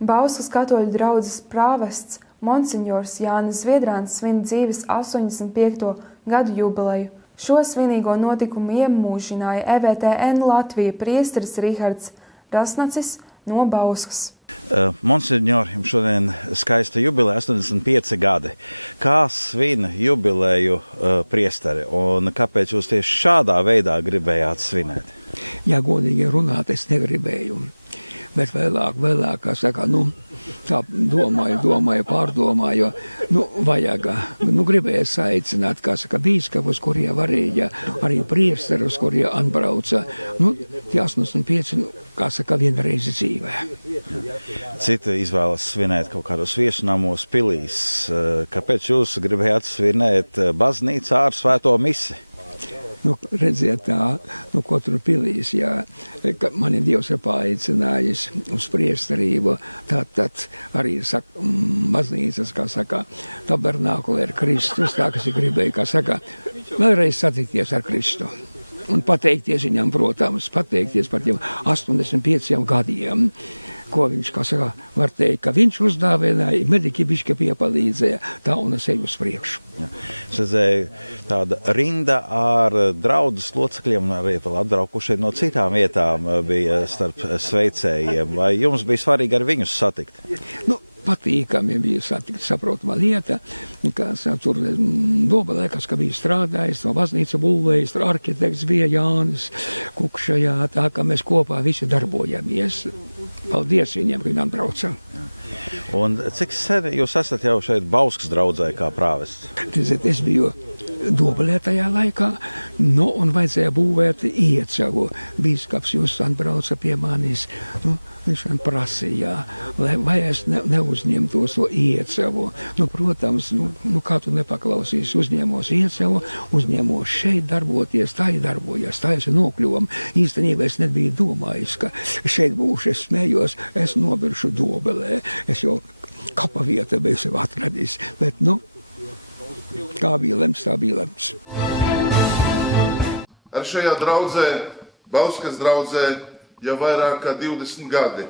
Bauskas katoļu draudzes prāvests Monsignors Jānis Zviedrāns svin dzīves 85. gadu jubileju. Šo svinīgo notikumu iemūžināja EVTN Latvija priesteris Rihards Rasnacis no Bauskas. Monsignor, jums šodien skaista jubileja, 85 gadi. Kā svin jubileju priesteri un kāpēc jūs tieši šādā veidā gribējāt svinēt? Ja godīgi runāt, es negribēju. Bet vēlāk, kā saka, tā domāju, pārdomāju, vajag, gribēju aicināt, kā saka, bīskapus, kurie varēja, arī priesterus, kurie atbrauca, 85, kā saka, vienreizi dzīvē. Citi izvēlas svinēt kaut kādos viesunamos pilīs. Kāpēc jūs gribējāt svinēt baznīcā ar svēto misi? Redziet tā, ko tur pilīs, ka mani Dievs ir paaicinājis uz priesterību, tad arī saka, baznīcas, kā saka, tabernākula ir Kristus, tā, kas ir gribēja, kā saka, vēlreiz satikties ar Kristu. Un pateikties viņam, protams, pateikties par tiem 85 gadiem, ko viņš, kā saka, var teikt, ka viņš uzdāvināja, mediķi bišķi piepalīdzēja, tā un es eju uz priekšu. Es redzēju tāda rinda ar draudzes locekļiem un arī vēl atbraukušiem no citām vietām bija starp sveicējiem. Vai jums bija svarīgi ar viņus satikt? Patīkami bija satikt, saprotama lieta, kas tur Dobelē, kas bija strādājis, no baznīca būvējis, tur arhitekts bija Jānis Kukšajā, tā ka mēs kopā visi darbojamies. Paldies viņiem, ka viņi atbrauca. Un cik sen jūs esat jau šeit Bauskas draudzē kā prāvests? Es biju Dobelē tajā laikā, un vajadzēja būvēt iecevu. Bīskaps jūs atbrauca pie manis, viņš man prasīja, vai es neuzņemtos to iecevu. Protams, kā tu nepaklausīsi, uzņēmos iecevu, uzņēmos šeit darboties, tā ir darbojas, tā es nokļuvam. Īstenībā es nebiju domājis, ka šeit būšu, es smējos, es nobiršu Dobelē, es jau kapa vieta biju sev atradis, bet kā bija lemts, tā bija lemts. Ar šajā draudzē, Bauskas draudzē, jau vairāk kā 20 gadi.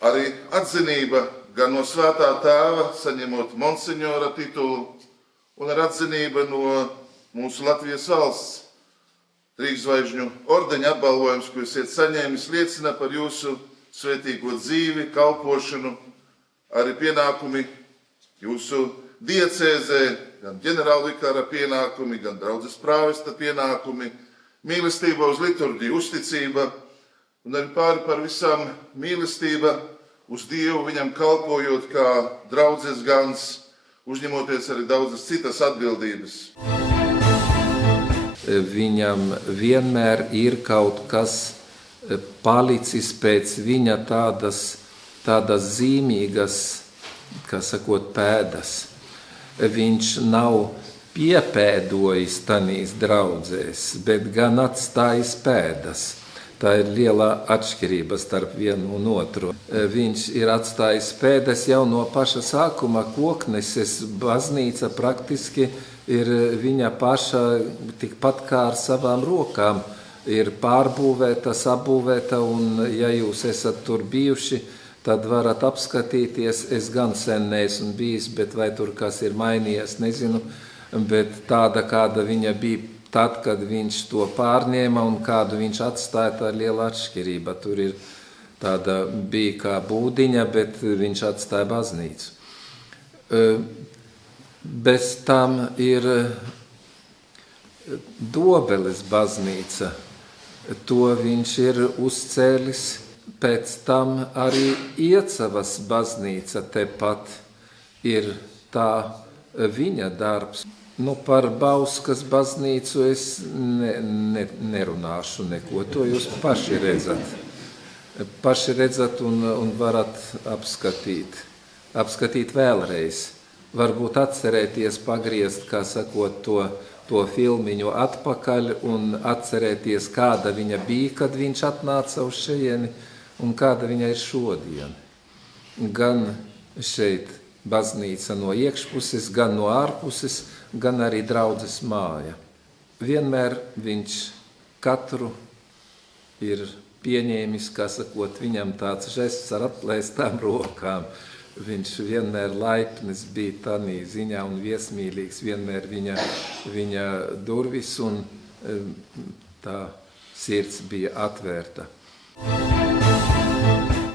Arī atzinība gan no svētā tēva, saņemot monsignora titulu, un ar atzinība no mūsu Latvijas valsts trīszvaigžņu ordeņa apbalvojums, ko esat saņēmis, liecina par jūsu svētīgo dzīvi, kalpošanu, arī pienākumi jūsu diecēzē, gan ģenerālvikāra pienākumi, gan draudzes prāvesta pienākumi, mīlestība uz liturģiju, uzticība, un arī pāri par visām mīlestība uz Dievu, viņam kalpojot kā draudzes gans, uzņemoties arī daudzas citas atbildības. Viņam vienmēr ir kaut kas palicis pēc viņa tādas zīmīgas, kā sakot, pēdas. Viņš nav piepēdojis tanīs draudzēs, bet gan atstājis pēdas. Tā ir liela atšķirība starp vienu un otru. Viņš ir atstājis pēdas jau no paša sākuma. Kokneses baznīca praktiski ir viņa paša tikpat kā ar savām rokām. Ir pārbūvēta, sabūvēta, un ja jūs esat tur bijuši, tad varat apskatīties. Es gan sen neesmu bijis, bet vai tur kas ir mainījies, nezinu. Bet tāda, kāda viņa bija tad, kad viņš to pārņēma un kādu viņš atstāja, tā ir liela atšķirība. Tur ir tāda bija kā būdiņa, bet viņš atstāja baznīcu. Bez tam ir Dobeles baznīca. To viņš ir uzcēlis. Pēc tam arī Iecavas baznīca tepat ir tā viņa darbs. Par Bauskas baznīcu es nerunāšu neko. To jūs paši redzat. Paši redzat un varat apskatīt. Apskatīt vēlreiz. Varbūt atcerēties, pagriezt, kā sakot, to filmiņu atpakaļ un atcerēties, kāda viņa bija, kad viņš atnāca uz šejieni un kāda viņa ir šodien. Gan šeit baznīca no iekšpuses, gan no ārpuses, gan arī draudzes māja. Vienmēr viņš katru ir pieņēmis, kā sakot, viņam tāds žests ar atlaistām rokām. Viņš vienmēr laipnis bija tādā ziņā un viesmīlīgs, vienmēr viņa durvis un tā sirds bija atvērta.